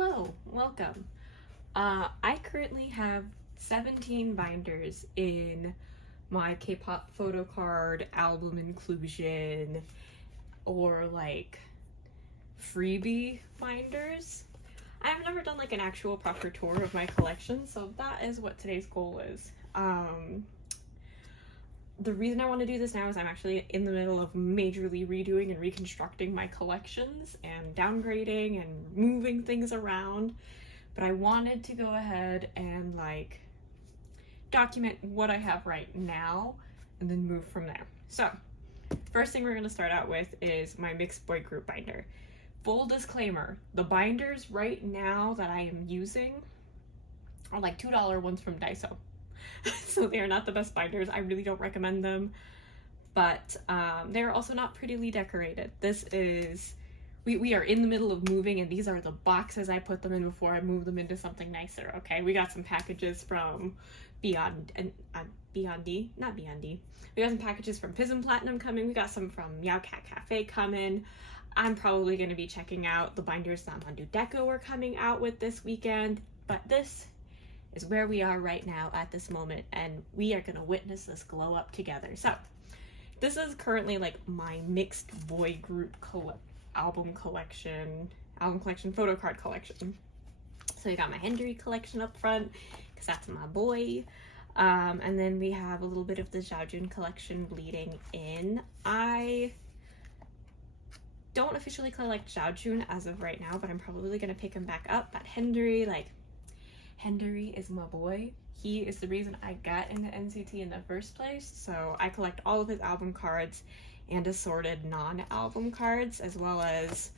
Hello, welcome. I currently have 17 binders in my K-pop photocard album inclusion or like freebie binders. I've never done like an actual proper tour of my collection, so that is what today's goal is. The reason I want to do this now is I'm actually in the middle of majorly redoing and reconstructing my collections and downgrading and moving things around, but I wanted to go ahead and like document what I have right now and then move from there. So first thing we're going to start out with is my mixed boy group binder. Full disclaimer, the binders right now that I am using are like $2 ones from Daiso. So they are not the best binders. I really don't recommend them, but they're also not prettily decorated. This is, we are in the middle of moving, and these are the boxes I put them in before I move them into something nicer. Okay, we got some packages from Beyond D. We got some packages from Pism Platinum coming. We got some from Meow Cat Cafe coming. I'm probably going to be checking out the binders that Mandu Deco are coming out with this weekend, but this is where we are right now at this moment, and we are going to witness this glow up together. So this is currently like my mixed boy group album collection photocard collection. So you got my Henry collection up front because that's my boy, and then we have a little bit of the Xiaojun collection bleeding in. I don't officially collect Xiaojun as of right now, but I'm probably going to pick him back up. But Henry is my boy. He is the reason I got into NCT in the first place, so I collect all of his album cards and assorted non-album cards, as well as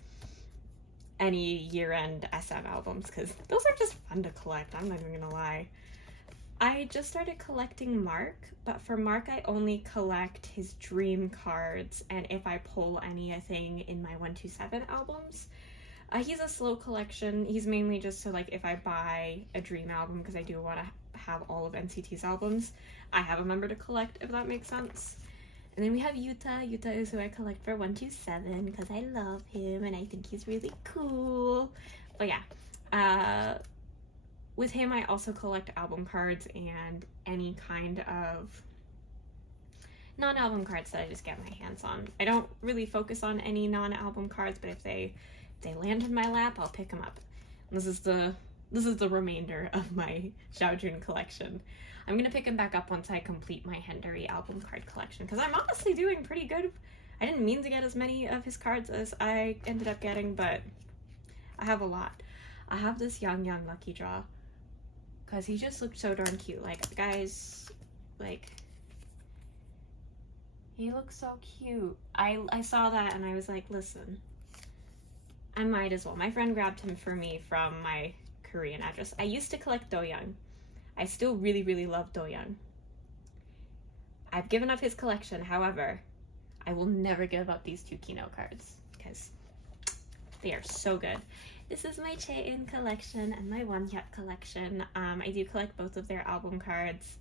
any year-end SM albums, because those are just fun to collect, I'm not even gonna lie. I just started collecting Mark, but for Mark I only collect his dream cards, and if I pull anything in my 127 albums. He's a slow collection. He's mainly just so like if I buy a dream album, because I do want to have all of NCT's albums, I have a member to collect, if that makes sense. And then we have Yuta. Yuta is who I collect for 127 because I love him and I think he's really cool. But yeah, with him I also collect album cards and any kind of non-album cards that I just get my hands on. I don't really focus on any non-album cards, but if they land in my lap, I'll pick them up. And this is the remainder of my Xiaojun collection. I'm gonna pick him back up once I complete my Henry album card collection, because I'm honestly doing pretty good. I didn't mean to get as many of his cards as I ended up getting, but I have a lot. I have this Young Lucky Draw because he just looked so darn cute. Like, guys, like, he looks so cute. I saw that and I was like, listen, I might as well. My friend grabbed him for me from my Korean address. I used to collect Do-young. I still really, really love Do-young. I've given up his collection, however, I will never give up these two Kino cards because they are so good. This is my Chaein collection and my Wonhyuk collection. I do collect both of their album cards.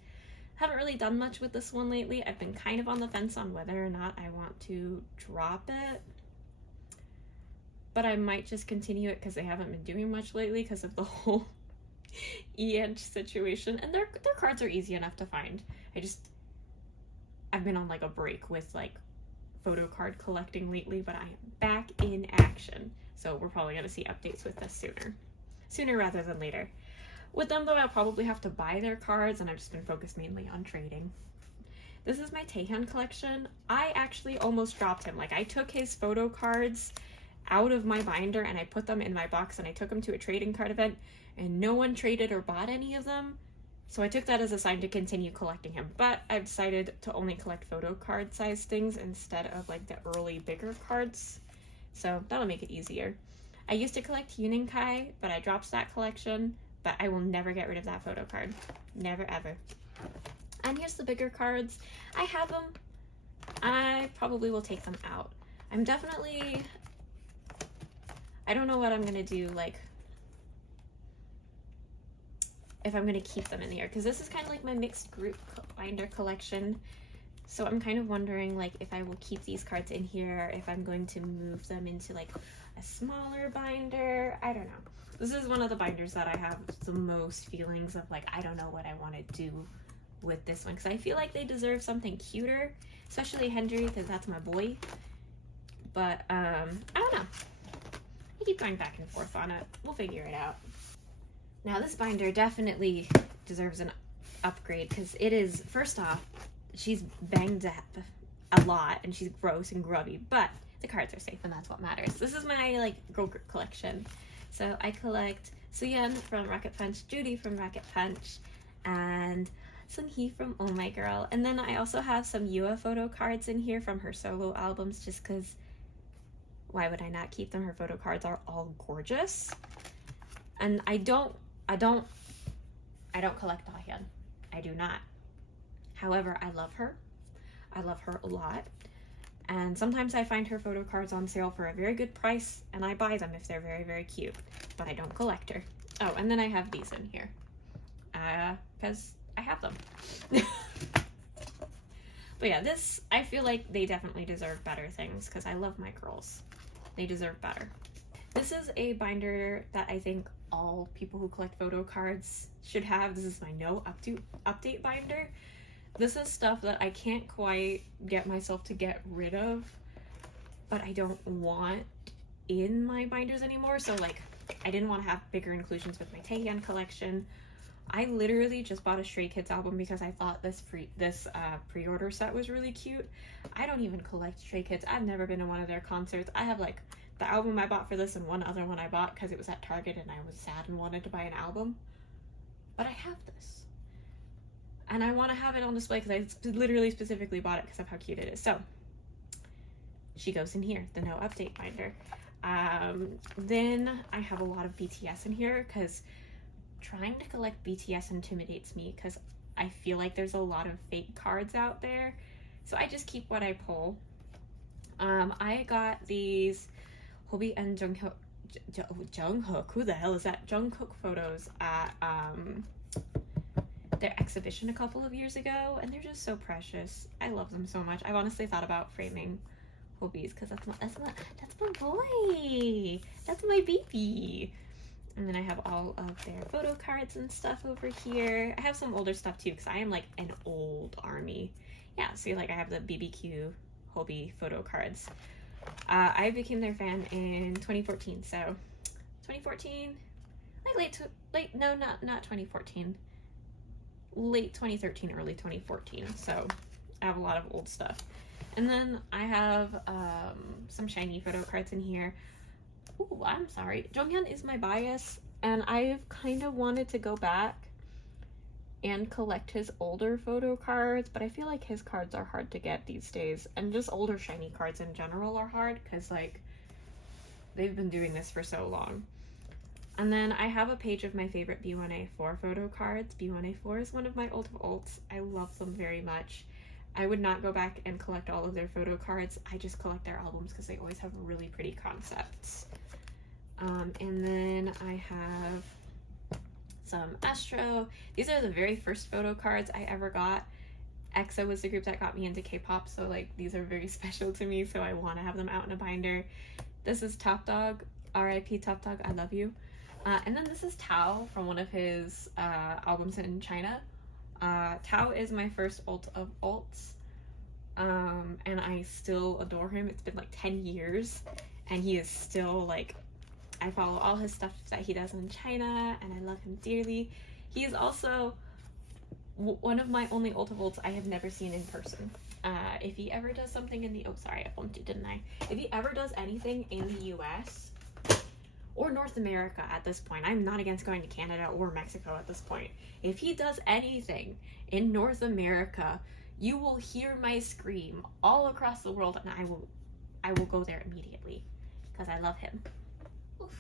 Haven't really done much with this one lately. I've been kind of on the fence on whether or not I want to drop it, but I might just continue it because they haven't been doing much lately because of the whole ENH situation, and their cards are easy enough to find. I've been on like a break with like photo card collecting lately, but I am back in action, so we're probably going to see updates with this sooner rather than later. With them though, I'll probably have to buy their cards, and I've just been focused mainly on trading. This is my Taehyun collection. I actually almost dropped him. Like, I took his photo cards out of my binder and I put them in my box, and I took them to a trading card event and no one traded or bought any of them, so I took that as a sign to continue collecting him. But I've decided to only collect photo card size things instead of like the early bigger cards, so that'll make it easier. I used to collect Yuninkai, but I dropped that collection, but I will never get rid of that photo card, never ever. And here's the bigger cards. I have them. I probably will take them out. I don't know what I'm gonna do, like if I'm gonna keep them in here, because this is kind of like my mixed group binder collection. So I'm kind of wondering like if I will keep these cards in here, if I'm going to move them into like a smaller binder. I don't know. This is one of the binders that I have the most feelings of, like, I don't know what I want to do with this one, because I feel like they deserve something cuter, especially Henry, because that's my boy. But I don't know, I keep going back and forth on it. We'll figure it out. Now this binder definitely deserves an upgrade, because it is, first off, she's banged up a lot and she's gross and grubby, but the cards are safe and that's what matters. This is my like girl group collection. So I collect Suyeon from Rocket Punch, Judy from Rocket Punch, and Sunhee from Oh My Girl. And then I also have some Yua photo cards in here from her solo albums, just because why would I not keep them? Her photo cards are all gorgeous. And I don't collect Dahyun. I do not. However, I love her. I love her a lot. And sometimes I find her photo cards on sale for a very good price, and I buy them if they're very, very cute. But I don't collect her. Oh, and then I have these in here. Because I have them. But yeah, this, I feel like they definitely deserve better things, because I love my girls. They deserve better. This is a binder that I think all people who collect photo cards should have. This is my no update binder. This is stuff that I can't quite get myself to get rid of, but I don't want in my binders anymore. So like, I didn't want to have bigger inclusions with my Taehyun collection. I literally just bought a Stray Kids album because I thought this pre-order set was really cute. I don't even collect Stray Kids. I've never been to one of their concerts. I have like the album I bought for this and one other one I bought because it was at Target and I was sad and wanted to buy an album. But I have this. And I want to have it on display because I literally specifically bought it because of how cute it is. So she goes in here, the no update binder. Then I have a lot of BTS in here because trying to collect BTS intimidates me because I feel like there's a lot of fake cards out there. So I just keep what I pull. I got these Hobi and Jungkook, who the hell is that? Jungkook photos at their exhibition a couple of years ago, and they're just so precious. I love them so much. I've honestly thought about framing Hobies because that's my boy. That's my baby. And then I have all of their photo cards and stuff over here. I have some older stuff too because I am like an old army. Yeah, see, like I have the BBQ Hobie photo cards. I became their fan in 2014. So 2014, like no, not 2014. Late 2013, early 2014. So I have a lot of old stuff. And then I have some shiny photo cards in here. Ooh, I'm sorry. Jonghyun is my bias, and I've kind of wanted to go back and collect his older photo cards, but I feel like his cards are hard to get these days, and just older shiny cards in general are hard because like they've been doing this for so long. And then I have a page of my favorite B1A4 photo cards. B1A4 is one of my old alts. I love them very much. I would not go back and collect all of their photo cards. I just collect their albums because they always have really pretty concepts. And then I have some Astro. These are the very first photo cards I ever got. EXO was the group that got me into K-pop, so like these are very special to me, so I want to have them out in a binder. This is Top Dog. R.I.P. Top Dog, I love you. And then this is Tao from one of his albums in China. Tao is my first alt of alts, and I still adore him. It's been like 10 years, and he is still like, I follow all his stuff that he does in China, and I love him dearly. He is also one of my only alt of alts I have never seen in person. If he ever does something in the, oh sorry, I bumped you, didn't I? If he ever does anything in the US, or North America at this point. I'm not against going to Canada or Mexico at this point. If he does anything in North America, you will hear my scream all across the world, and I will go there immediately because I love him. Oof.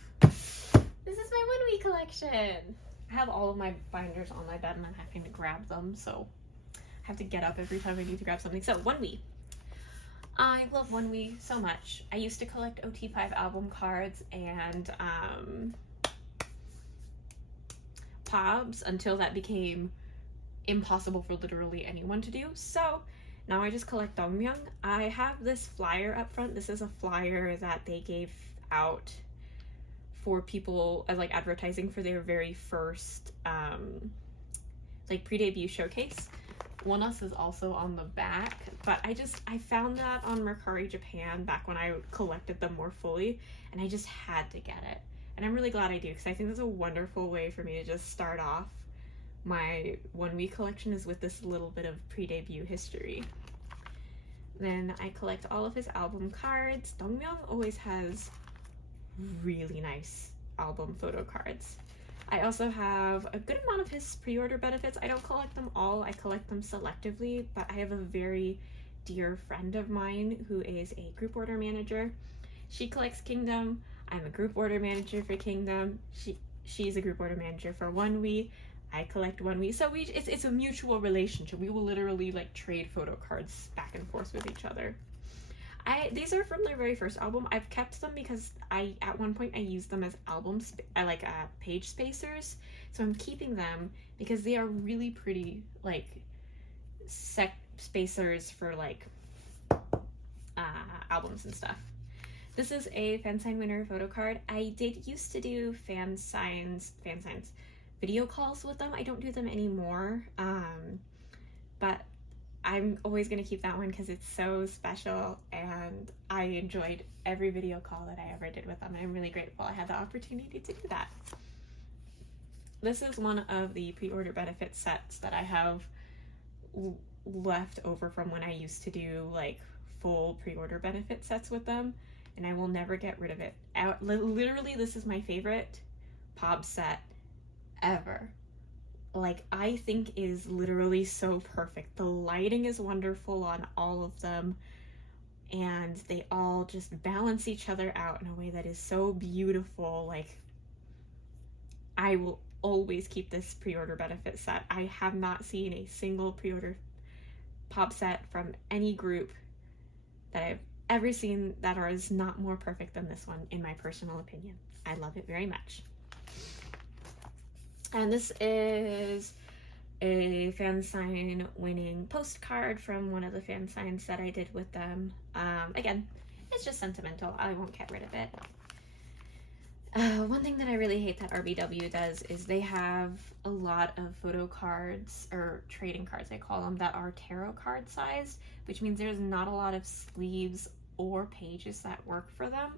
This is my Onewe collection. I have all of my binders on my bed and I'm having to grab them, so I have to get up every time I need to grab something. So Onewe. I love Onewe so much. I used to collect OT5 album cards and POBs until that became impossible for literally anyone to do. So now I just collect Dongmyeong. I have this flyer up front. This is a flyer that they gave out for people as like advertising for their very first like pre-debut showcase. Onewe is also on the back, but I found that on Mercari Japan back when I collected them more fully, and I just had to get it. And I'm really glad I do, because I think that's a wonderful way for me to just start off my Onewe collection, is with this little bit of pre-debut history. Then I collect all of his album cards. Dongmyeong always has really nice album photo cards. I also have a good amount of his pre-order benefits. I don't collect them all, I collect them selectively, but I have a very dear friend of mine who is a group order manager. She collects Kingdom. I'm a group order manager for Kingdom. She's a group order manager for Onewe. I collect Onewe. So it's a mutual relationship. We will literally like trade photo cards back and forth with each other. These are from their very first album. I've kept them because at one point I used them as page spacers. So I'm keeping them because they are really pretty like spacers for like albums and stuff. This is a fan sign winner photo card. I did used to do fan signs video calls with them. I don't do them anymore, but I'm always going to keep that one because it's so special, and I enjoyed every video call that I ever did with them. I'm really grateful I had the opportunity to do that. This is one of the pre-order benefit sets that I have left over from when I used to do like full pre-order benefit sets with them, and I will never get rid of it. Literally, this is my favorite pop set ever. Like, I think is literally so perfect. The lighting is wonderful on all of them, and they all just balance each other out in a way that is so beautiful. Like, I will always keep this pre-order benefit set. I have not seen a single pre-order pop set from any group that I've ever seen that is not more perfect than this one, in my personal opinion. I love it very much. And this is a fan sign winning postcard from one of the fan signs that I did with them. Again, it's just sentimental. I won't get rid of it. One thing that I really hate that RBW does is they have a lot of photo cards, or trading cards I call them, that are tarot card sized, which means there's not a lot of sleeves or pages that work for them.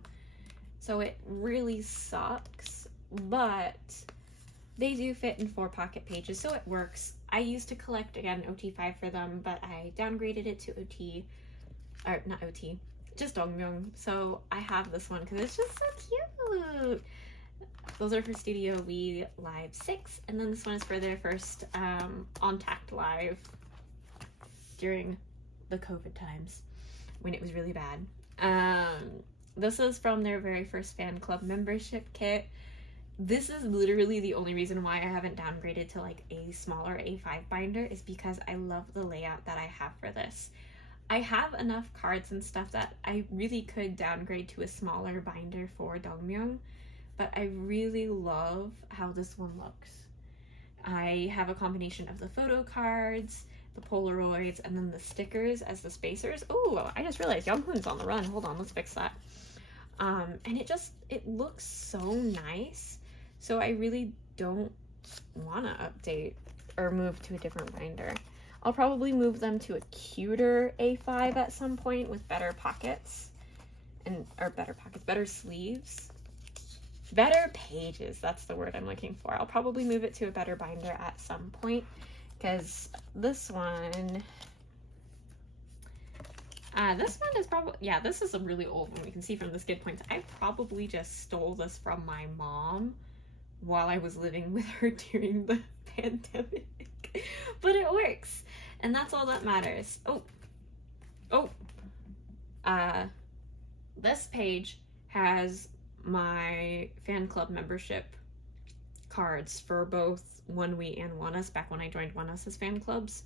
So it really sucks, but they do fit in 4 pocket pages, so it works. I used to collect, again, OT5 for them, but I downgraded it to OT, or not OT, just Dongmyeong. So I have this one because it's just so cute. Those are for Studio We Live 6, and then this one is for their first on-tact live during the COVID times when it was really bad. This is from their very first fan club membership kit. This is literally the only reason why I haven't downgraded to like a smaller A5 binder, is because I love the layout that I have for this. I have enough cards and stuff that I really could downgrade to a smaller binder for Dongmyeong, but I really love how this one looks. I have a combination of the photo cards, the Polaroids, and then the stickers as the spacers. Oh, I just realized Younghoon's on the run. Hold on, let's fix that. And it looks so nice. So I really don't want to update or move to a different binder. I'll probably move them to a cuter A5 at some point with better pockets, better sleeves, better pages. That's the word I'm looking for. I'll probably move it to a better binder at some point, because this one is probably, yeah, this is a really old one. You can see from the skid points. I probably just stole this from my mom while I was living with her during the pandemic. But it works, and that's all that matters. This page has my fan club membership cards for both Onewe and Onewe back when I joined Onewe's fan clubs.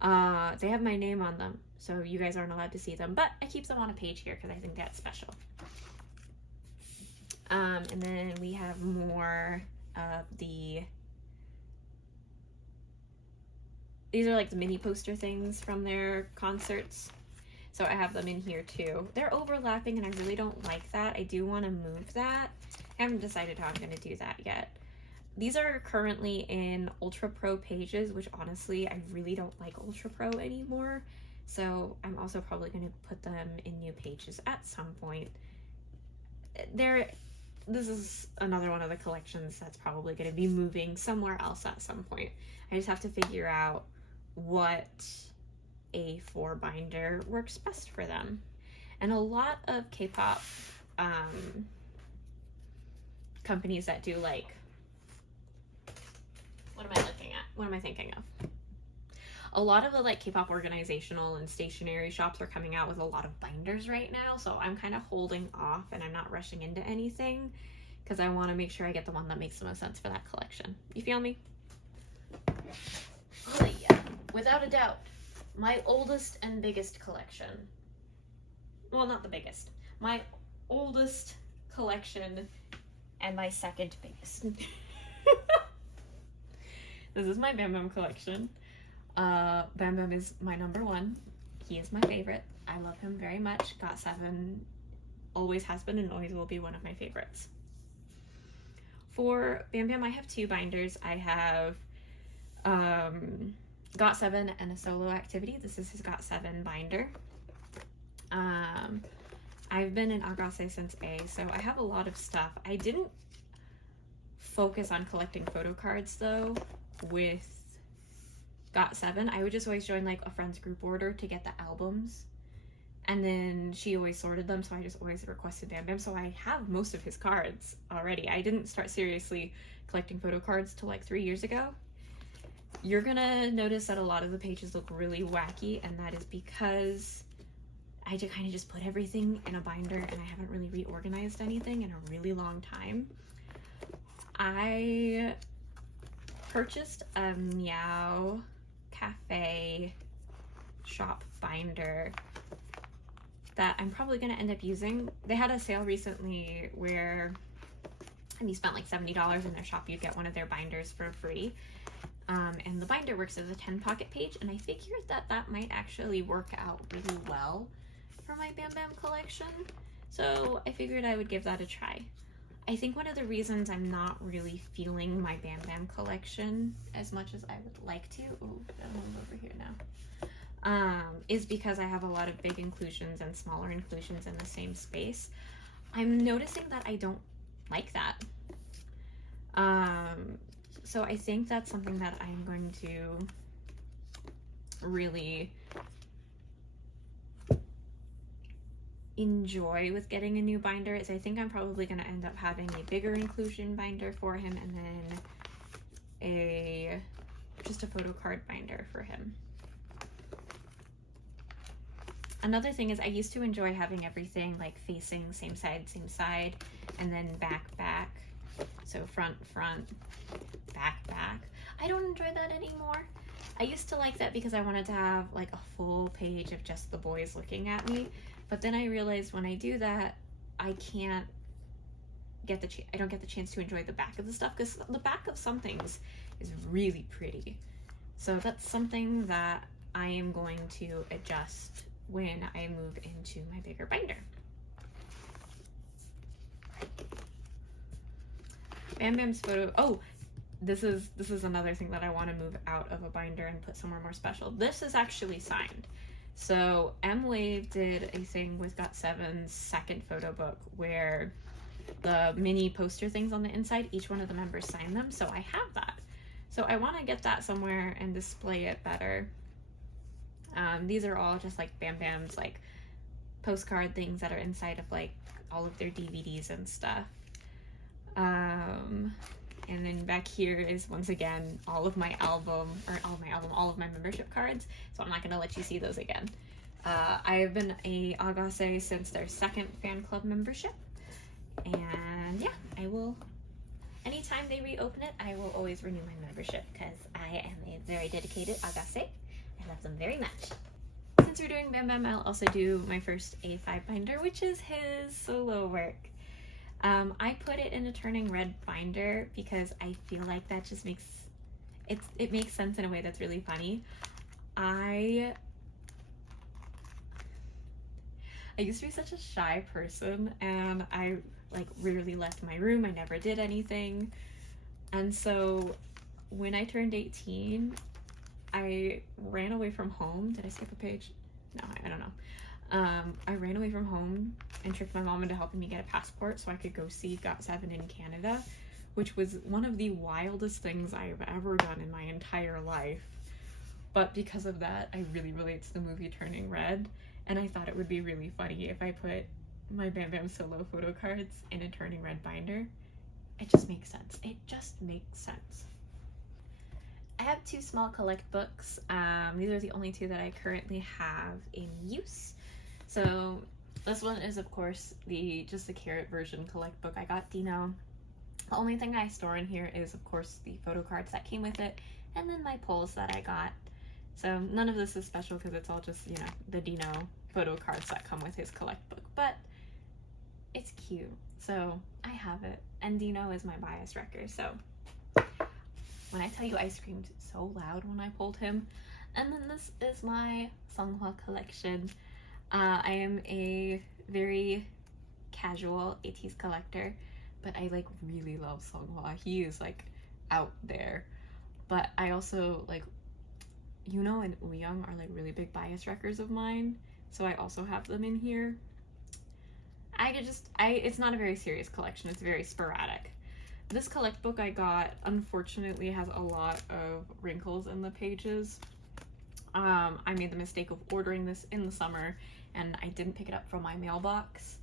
They have my name on them, so you guys aren't allowed to see them, but I keep them on a page here because I think that's special. And then we have more of these are like the mini poster things from their concerts. So I have them in here too. They're overlapping and I really don't like that. I do want to move that. I haven't decided how I'm going to do that yet. These are currently in Ultra Pro pages, which honestly, I really don't like Ultra Pro anymore. So I'm also probably going to put them in new pages at some point. This is another one of the collections that's probably going to be moving somewhere else at some point. I just have to figure out what A4 binder works best for them. And a lot of K-pop companies that do like, what am I looking at? What am I thinking of? A lot of the like K-pop organizational and stationery shops are coming out with a lot of binders right now, so I'm kind of holding off and I'm not rushing into anything because I want to make sure I get the one that makes the most sense for that collection. You feel me? Oh yeah, without a doubt, my oldest and biggest collection. Well, not the biggest. My oldest collection and my second biggest. This is my Bam Bam collection. Bam Bam is my number one. He is my favorite. I love him very much. got7 always has been and always will be one of my favorites. For Bam Bam, I have two binders. I have got7 and a solo activity. This is his got7 binder. I've been in Agase since A, so I have a lot of stuff. I didn't focus on collecting photo cards though with got7. I would just always join like a friend's group order to get the albums, and then she always sorted them, so I just always requested Bam Bam. So I have most of his cards already. I didn't start seriously collecting photo cards till like 3 years ago. You're gonna notice that a lot of the pages look really wacky, and that is because I kind of just put everything in a binder and I haven't really reorganized anything in a really long time. I purchased a Meow Cafe shop binder that I'm probably going to end up using. They had a sale recently where if you spent like $70 in their shop, you'd get one of their binders for free. And the binder works as a 10 pocket page, and I figured that that might actually work out really well for my Bam Bam collection. So I figured I would give that a try. I think one of the reasons I'm not really feeling my Bam Bam collection as much as I would like to, I'm over here now, is because I have a lot of big inclusions and smaller inclusions in the same space. I'm noticing that I don't like that. So I think that's something that I'm going to really enjoy with getting a new binder. Is I think I'm probably going to end up having a bigger inclusion binder for him, and then just a photo card binder for him. Another thing is I used to enjoy having everything like facing same side, and then back. So front, back. I don't enjoy that anymore. I used to like that because I wanted to have like a full page of just the boys looking at me. But then I realized when I do that, I don't get the chance to enjoy the back of the stuff, because the back of some things is really pretty. So that's something that I am going to adjust when I move into my bigger binder. Bam Bam's photo. Oh, this is another thing that I want to move out of a binder and put somewhere more special. This is actually signed. So M-Wave did a thing with got7's second photo book where the mini poster things on the inside, each one of the members signed them. So I have that. So I want to get that somewhere and display it better. These are all just like Bam Bam's like postcard things that are inside of like all of their DVDs and stuff. And then back here is once again all of my all of my membership cards. So I'm not gonna let you see those again. I have been a Agase since their second fan club membership, and yeah, I will. Anytime they reopen it, I will always renew my membership because I am a very dedicated Agase. I love them very much. Since we're doing Bam Bam, I'll also do my first A5 binder, which is his solo work. I put it in a turning red binder because I feel like that just makes it makes sense in a way that's really funny. I I used to be such a shy person, and I like rarely left my room. I never did anything. And so when I turned 18, I ran away from home. Did I skip a page? No, I don't know. I ran away from home and tricked my mom into helping me get a passport so I could go see got7 in Canada, which was one of the wildest things I've ever done in my entire life. But because of that, I really relate to the movie Turning Red, and I thought it would be really funny if I put my Bam Bam Solo photo cards in a Turning Red binder. It just makes sense. It just makes sense. I have 2 small collect books. These are the only 2 that I currently have in use. So this one is, of course, just the carrot version collect book. I got Dino. The only thing I store in here is, of course, the photo cards that came with it, and then my pulls that I got. So none of this is special because it's all just, you know, the Dino photo cards that come with his collect book. But it's cute, so I have it. And Dino is my bias wrecker, so when I tell you I screamed so loud when I pulled him. And then this is my Seonghwa collection. I am a very casual Ateez collector, but I like really love Seonghwa. He is like out there. But I also like, Yuno and Wooyoung are like really big bias wreckers of mine, so I also have them in here. It's not a very serious collection, it's very sporadic. This collect book I got, unfortunately, has a lot of wrinkles in the pages. I made the mistake of ordering this in the summer, and I didn't pick it up from my mailbox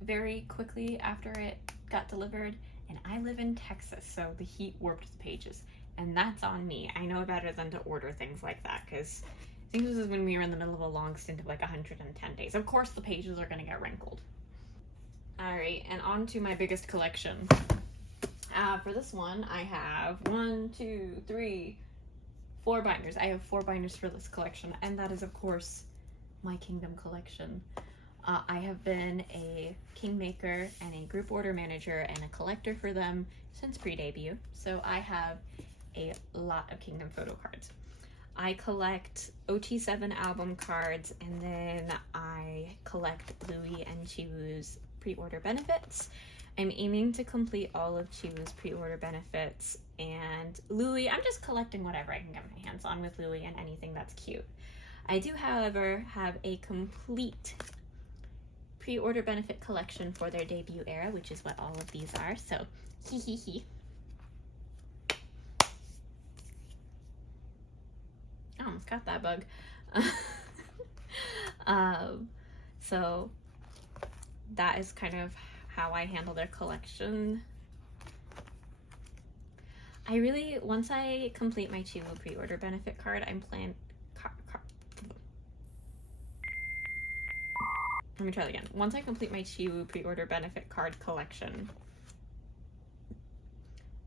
very quickly after it got delivered, and I live in Texas, so the heat warped the pages, and that's on me. I know better than to order things like that, because I think this is when we were in the middle of a long stint of like 110 days. Of course the pages are gonna get wrinkled. Alright, and on to my biggest collection. For this one, I have 4 binders. I have 4 binders for this collection, and that is, of course, my Kingdom collection. I have been a kingmaker and a group order manager and a collector for them since pre-debut, so I have a lot of Kingdom photo cards. I collect got7 album cards, and then I collect Louis and Chiwoo's pre-order benefits. I'm aiming to complete all of Chiwoo's pre-order benefits, and Louis, I'm just collecting whatever I can get my hands on with Louis and anything that's cute. I do, however, have a complete pre-order benefit collection for their debut era, which is what all of these are, so hee hee hee. I almost got that bug. So that is kind of how I handle their collection. Once I complete my Chiwoo pre-order benefit card, let me try that again. Once I complete my Chiwoo pre-order benefit card collection,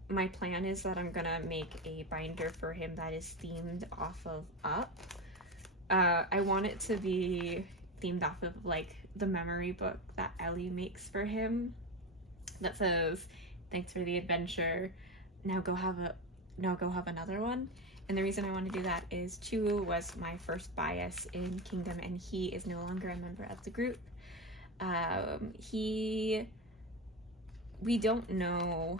my plan is that I'm gonna make a binder for him that is themed off of Up. I want it to be themed off of like the memory book that Ellie makes for him that says, "Thanks for the adventure, now go have another one." And the reason I want to do that is Chiwoo was my first bias in Kingdom, and he is no longer a member of the group. We don't know,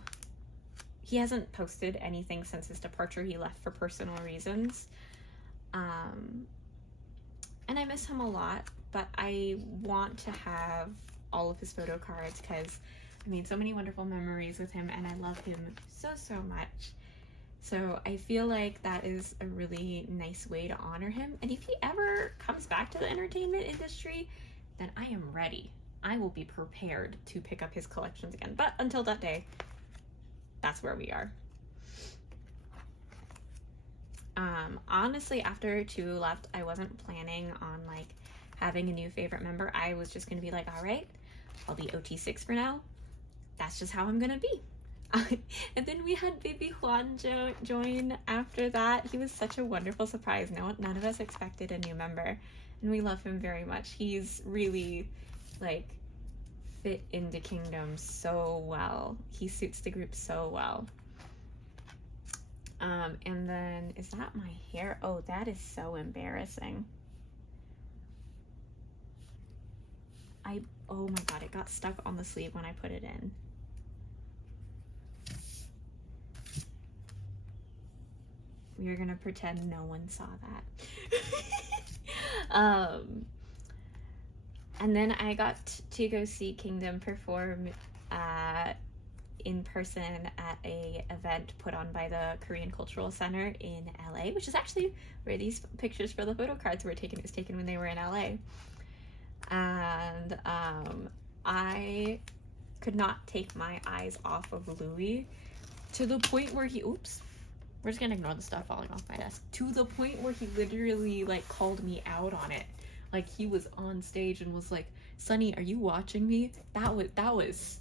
he hasn't posted anything since his departure. He left for personal reasons. And I miss him a lot, but I want to have all of his photo cards because I made so many wonderful memories with him, and I love him so much. So I feel like that is a really nice way to honor him. And if he ever comes back to the entertainment industry, then I am ready. I will be prepared to pick up his collections again. But until that day, that's where we are. Honestly, after Chiwoo left, I wasn't planning on like having a new favorite member. I was just gonna be like, all right, I'll be OT6 for now. That's just how I'm gonna be. And then we had baby Juan join after that. He was such a wonderful surprise. None of us expected a new member, and we love him very much. He's really like fit into Kingdom so well. He suits the group so well. And then, is that my hair? Oh, that is so embarrassing. oh my god, it got stuck on the sleeve when I put it in. We are gonna pretend no one saw that. And then I got to go see Kingdom perform in person at a event put on by the Korean Cultural Center in LA, which is actually where these pictures for the photo cards were taken. It was taken when they were in LA. And I could not take my eyes off of Louis to the point where he, oops, we're just gonna ignore the stuff falling off my desk, to the point where he literally like called me out on it. Like he was on stage and was like, "Sunny, are you watching me?" That was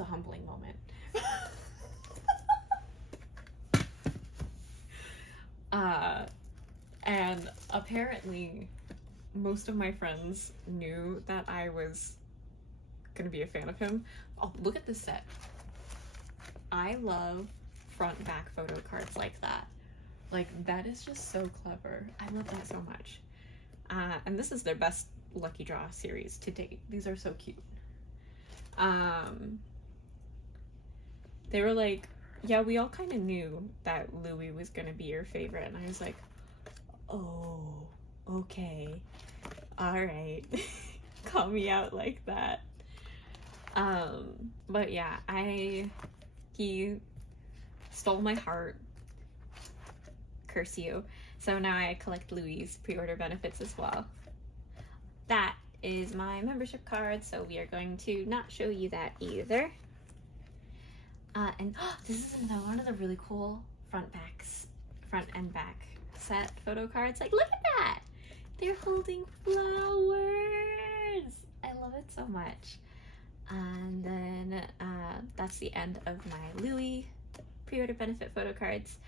a humbling moment. And apparently most of my friends knew that I was gonna be a fan of him. Oh, look at this set. I love front back photo cards like that. Like, that is just so clever. I love that so much. And this is their best lucky draw series to date. These are so cute. They were like, yeah, we all kind of knew that Louis was gonna be your favorite. And I was like, oh, okay. All right. Call me out like that. But yeah, he stole my heart. Curse you. So now I collect Louis' pre-order benefits as well. That is my membership card, so we are going to not show you that either. And this is another one of the really cool front and back set photo cards. Like, look at that! They're holding flowers! I love it so much. And then that's the end of my Louis pre-order benefit photo cards.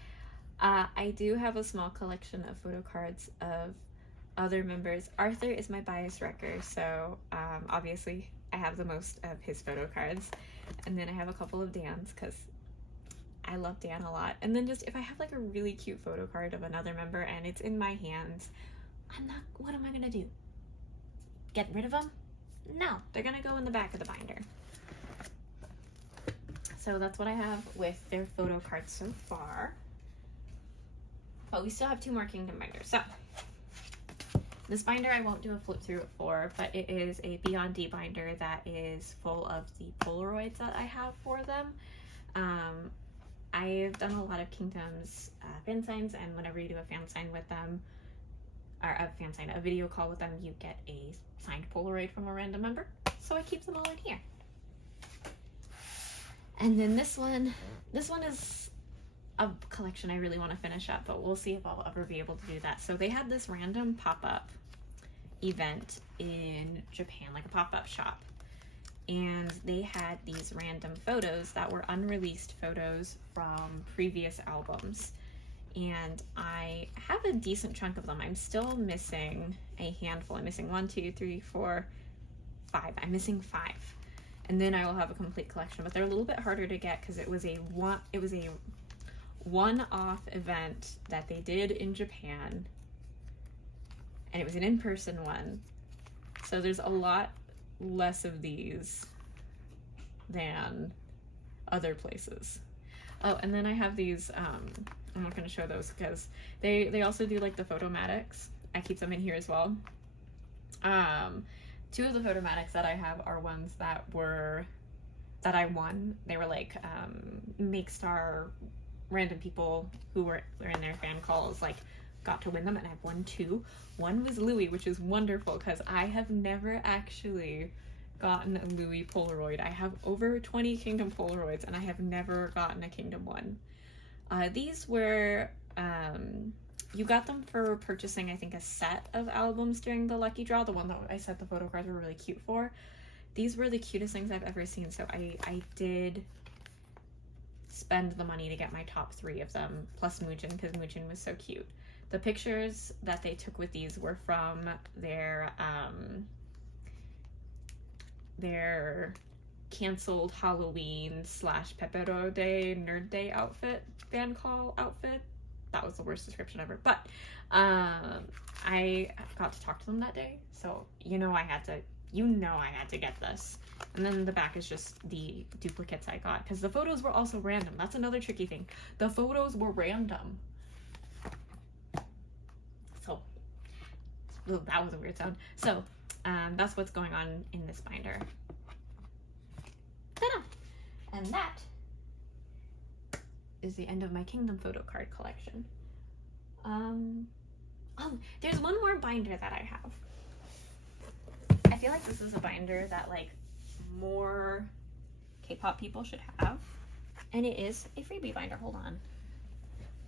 I do have a small collection of photo cards of other members. Arthur is my bias wrecker, so obviously I have the most of his photo cards. And then I have a couple of Dan's because I love Dan a lot. And then just if I have like a really cute photo card of another member and it's in my hands, what am I gonna do? Get rid of them? No, they're gonna go in the back of the binder. So that's what I have with their photo cards so far. But we still have 2 more Kingdom binders. So this binder I won't do a flip through for, but it is a Beyond D binder that is full of the Polaroids that I have for them. I've done a lot of Kingdom's fan signs, and whenever you do a fan sign with them, or a video call with them, you get a signed Polaroid from a random member. So I keep them all in here. And then this one is a collection I really want to finish up, but we'll see if I'll ever be able to do that. So they had this random pop-up event in Japan, like a pop-up shop, and they had these random photos that were unreleased photos from previous albums, and I have a decent chunk of them. I'm still missing a handful. I'm missing 1, 2, 3, 4, 5. I'm missing 5, and then I will have a complete collection, but they're a little bit harder to get because it was a one-off event that they did in Japan, and it was an in-person one, so there's a lot less of these than other places. Oh, and then I have these, I'm not going to show those because they also do like the Photomatics. I keep them in here as well. 2 of the Photomatics that I have are ones that I won. They were like Make Star random people who were in their fan calls like got to win them, and I've won 2. One was Louis, which is wonderful because I have never actually gotten a Louis Polaroid. I have over 20 Kingdom Polaroids and I have never gotten a Kingdom one. These were you got them for purchasing, I think, a set of albums during the lucky draw, the one that I said the photo cards were really cute for. These were the cutest things I've ever seen, so I did spend the money to get my top 3 of them, plus Moojin, because Moojin was so cute. The pictures that they took with these were from their canceled Halloween / Pepero Day Nerd Day outfit, fan call outfit. That was the worst description ever, but I I got to talk to them that day, so I had to get this. And then the back is just the duplicates I got, because the photos were also random. That's another tricky thing. The photos were random. So, that was a weird sound. So, that's what's going on in this binder. Ta-da! And that is the end of my Kingdom photo card collection. Oh, there's one more binder that I have. I feel like this is a binder that like more K-pop people should have, and it is a freebie binder. Hold on,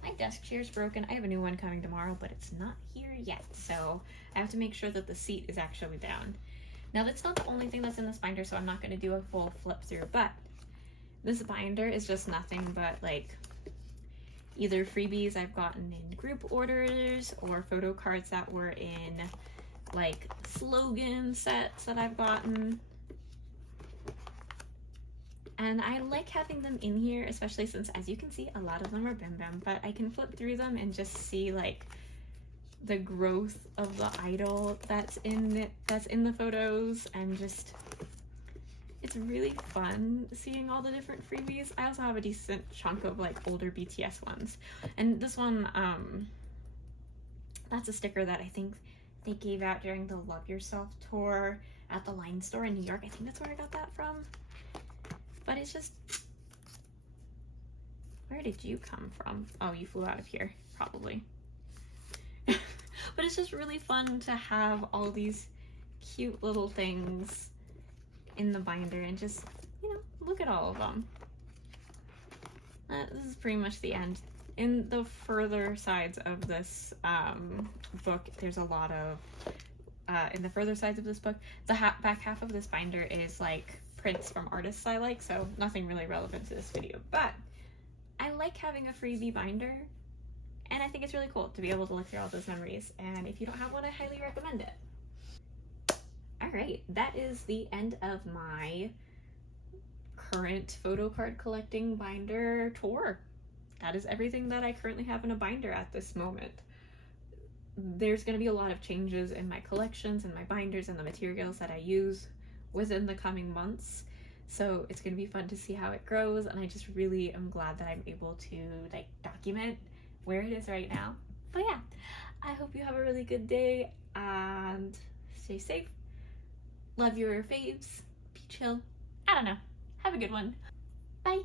my desk chair is broken. I have a new one coming tomorrow, but it's not here yet, so I have to make sure that the seat is actually down. Now that's not the only thing that's in this binder, so I'm not going to do a full flip through, but this binder is just nothing but like either freebies I've gotten in group orders or photo cards that were in like slogan sets that I've gotten. And I like having them in here, especially since, as you can see, a lot of them are Bim Bim, but I can flip through them and just see like the growth of the idol that's in the photos, and just it's really fun seeing all the different freebies. I also have a decent chunk of like older BTS ones. And this one, that's a sticker that I think they gave out during the Love Yourself tour at the Line store in New York. I think that's where I got that from. But it's just, where did you come from? Oh, you flew out of here, probably. But it's just really fun to have all these cute little things in the binder and just, look at all of them. This is pretty much the end. In the further sides of this book, there's a lot of, in the further sides of this book, the back half of this binder is like prints from artists I like, so nothing really relevant to this video. But I like having a freebie binder, and I think it's really cool to be able to look through all those memories. And if you don't have one, I highly recommend it. Alright, that is the end of my current photo card collecting binder tour. That is everything that I currently have in a binder at this moment. There's going to be a lot of changes in my collections and my binders and the materials that I use within the coming months, so it's going to be fun to see how it grows, and I just really am glad that I'm able to like document where it is right now. But yeah, I hope you have a really good day and stay safe. Love your faves. Be chill. I don't know. Have a good one. Bye.